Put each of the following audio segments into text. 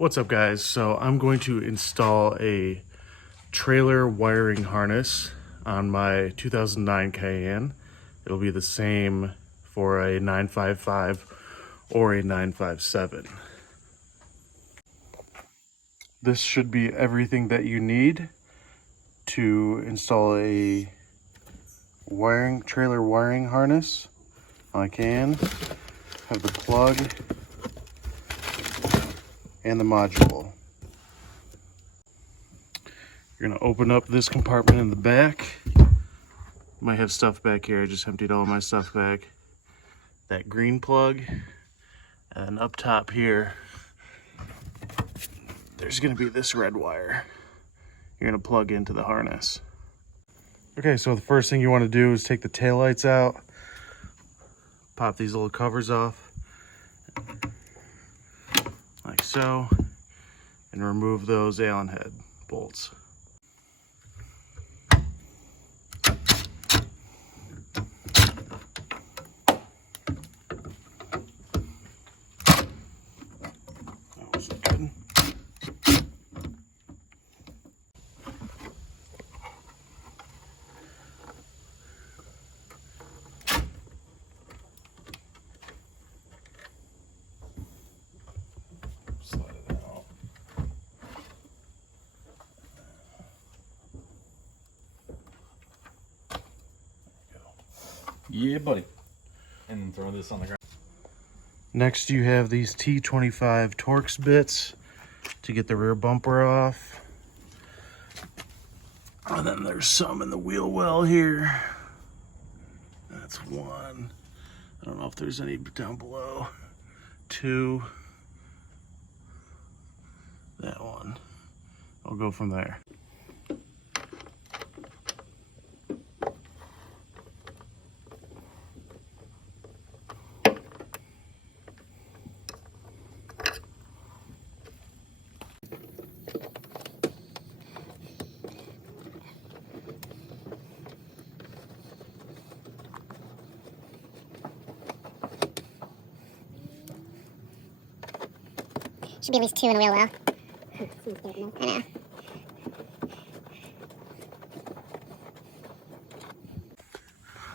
What's up, guys? So I'm going to install a trailer wiring harness on my 2009 Cayenne. It'll be the same for a 955 or a 957. This should be everything that you need to install a trailer wiring harness on a Cayenne. Have the plug and the module. You're gonna open up this compartment in the back. Might have stuff back here. I just emptied all my stuff back. That green plug, and up top here, there's gonna be this red wire you're gonna plug into the harness. Okay, so the first thing you wanna do is take the taillights out, pop these little covers off, like so, and remove those Allen head bolts. That was good. Yeah, buddy. And throw this on the ground. Next, you have these T25 Torx bits to get the rear bumper off. And then there's some in the wheel well here. That's one. I don't know if there's any down below. Two. That one. I'll go from there. Should be at least two in the wheel well. I know.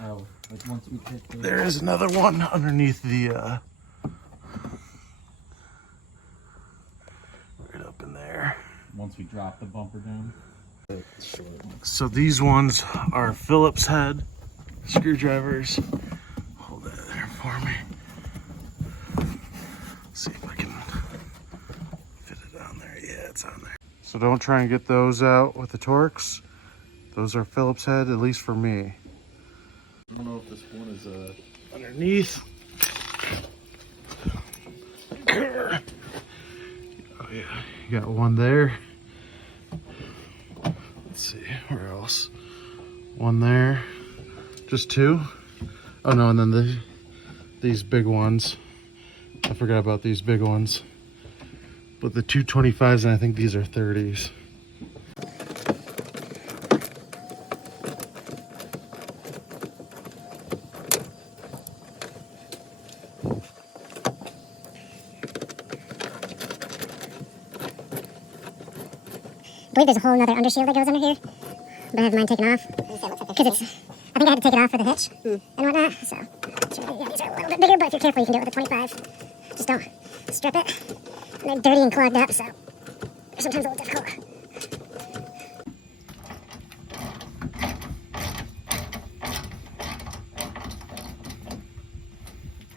Oh, like once we hit the... There is another one underneath the, right up in there. Once we drop the bumper down. So these ones are Phillips head screwdrivers. Hold that there for me. See if I can fit it on there. Yeah, it's on there. So don't try and get those out with the Torx. Those are Phillips head, at least for me. I don't know if this one is Underneath. Oh yeah, you got one there. Let's see, where else? One there. Just two? Oh no, and then these big ones. I forgot about these big ones. But the 225s, and I think these are 30s. I believe there's a whole other undershield that goes under here, but I have mine taken off because I think I had to take it off for the hitch and whatnot. So yeah, these are a little bit bigger, but if you're careful, you can do it with a 25. Just don't strip it. And they're dirty and clogged up, so they're sometimes a little difficult.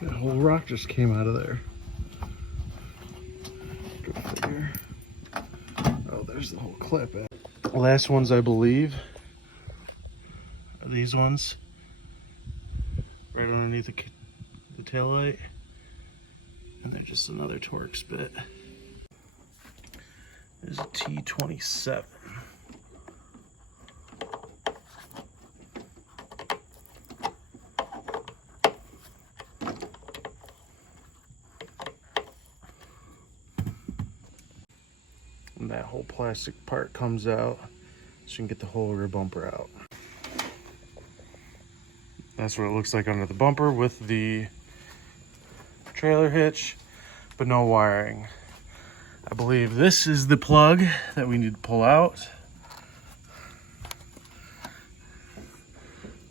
That whole rock just came out of there. Go figure. Oh, there's the whole clip. Last ones, I believe, are these ones. Right underneath the taillight. And they're just another Torx bit. There's a T27. And that whole plastic part comes out, so you can get the whole rear bumper out. That's what it looks like under the bumper with the trailer hitch, but no wiring. I believe this is the plug that we need to pull out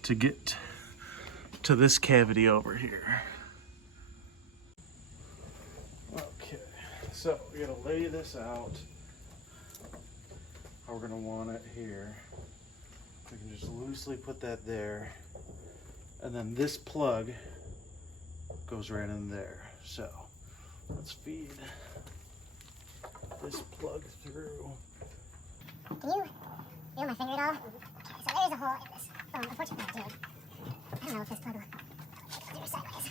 to get to this cavity over here. Okay, so we're gonna lay this out how we're gonna want it here. We can just loosely put that there, and then this plug goes right in there. So let's feed this plug through. Can you feel my finger at all? Okay, so there's a hole in this phone. Unfortunately, I don't know if this plug will do it sideways.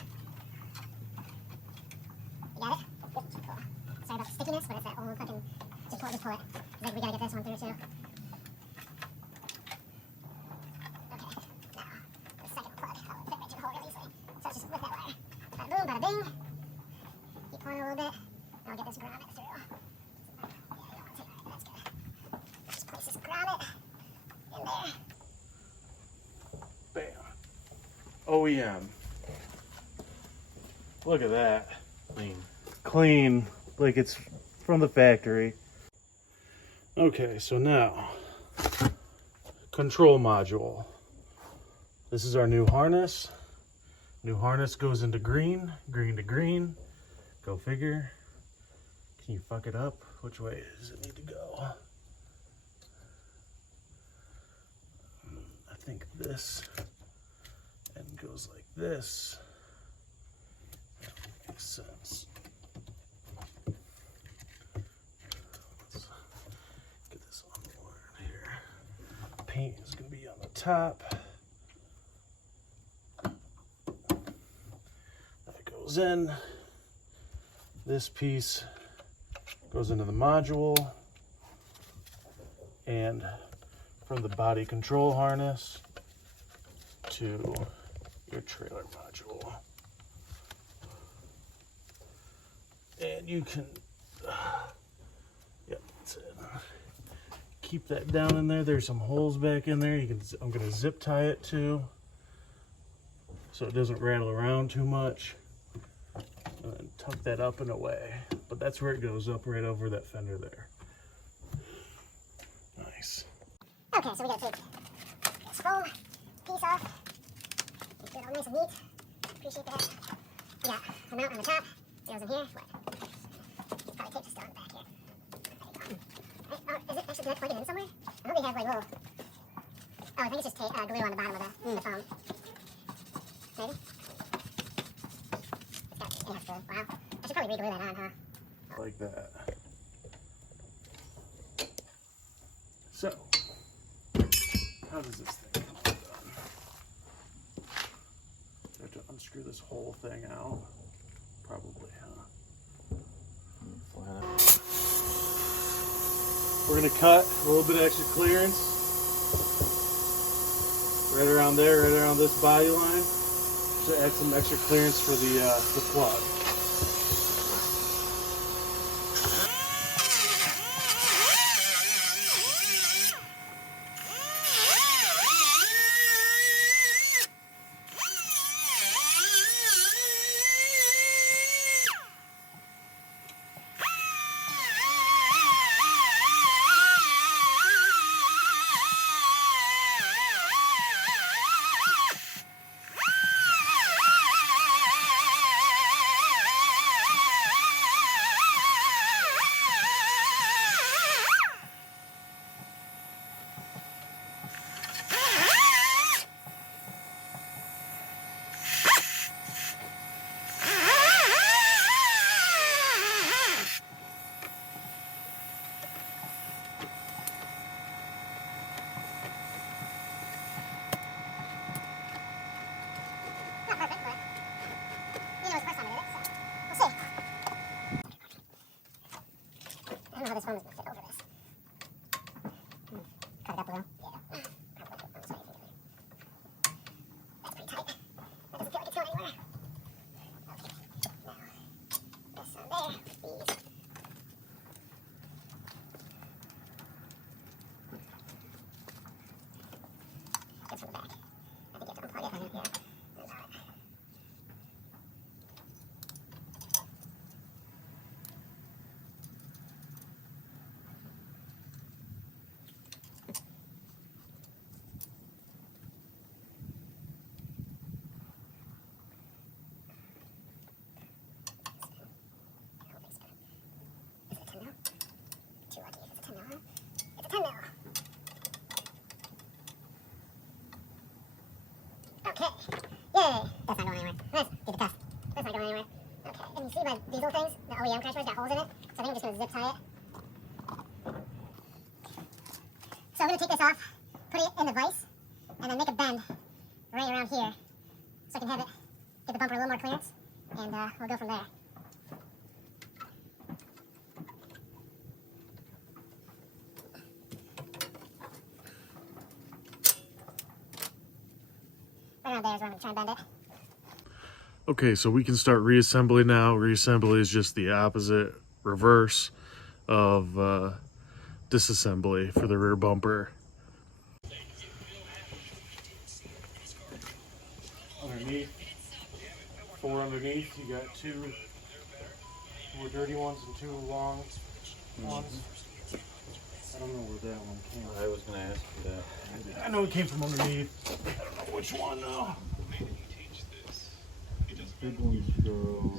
You got it? Yep. Cool. Sorry about the stickiness, but it's that old fucking just pull it. Like we gotta get this one through too. Okay, now the second plug. Oh, it fit right through the hole really easily. So it's just with that wire. Bada boom, bada bing. Keep pulling a little bit. And I'll get this grommet through. That's good. Just place this grommet in there. Bam. OEM. Look at that. Clean. Clean, like it's from the factory. Okay, so now, control module. This is our new harness. New harness goes into green, green to green. Go figure. Can you fuck it up? Which way does it need to go? I think this and goes like this. That makes sense. Let's get this on the wire here. Paint is going to be on the top. That goes in. This piece goes into the module, and from the body control harness to your trailer module. And you can, yep, that's it. Keep that down in there. There's some holes back in there. You can. I'm gonna zip tie it too, so it doesn't rattle around too much. And then tuck that up and away. But that's where it goes, up right over that fender there. Nice. Okay, so we gotta take this foam piece off. Make it all nice and neat. Appreciate that. We got the mount on the top. It goes in here. What? Probably tape is still on the back here. Right, is it actually, do I plug it in somewhere? I know they have like little. Oh, I think it's just glue on the bottom of the foam. Maybe? It's got, it has glue. Wow. I should probably re-glue that on, huh? Like that. So, how does this thing get all done? Do I have to unscrew this whole thing out? Probably, huh? We're gonna cut a little bit of extra clearance. Right around there, right around this body line. To add some extra clearance for the plug. Not perfect, but you know it's the first time I did it, so we'll see. I don't know how this foam is going to fit over this. Cut it up a little. Yeah. Probably this way. That's pretty tight. That doesn't feel like it's going anywhere. Okay. Now, this on there. These. Get from the back. I think you have to unplug it. Yeah. That's all right. Okay. Yay! That's not going anywhere. Let's do the test. That's not going anywhere. Okay. And you see my diesel things, the OEM transfers got holes in it. So I think I'm just going to zip tie it. So I'm going to take this off, put it in the vise, and then make a bend right around here. So I can have it, give the bumper a little more clearance, and we'll go from there. Right around there is where I'm going to try and bend it. Okay, so we can start reassembly now. Reassembly is just the opposite, reverse of disassembly for the rear bumper. Underneath, 4 underneath, you got 2 more dirty ones and 2 long ones. I don't know where that one came from. I was gonna ask you that. I know it came from underneath. I don't know which one though. Big ones go.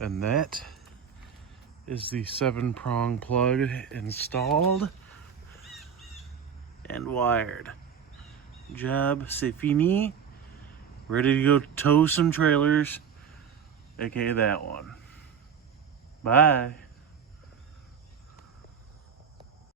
And that is the 7-prong plug installed and wired. Job c'est fini. Ready to go tow some trailers, aka that one. Bye.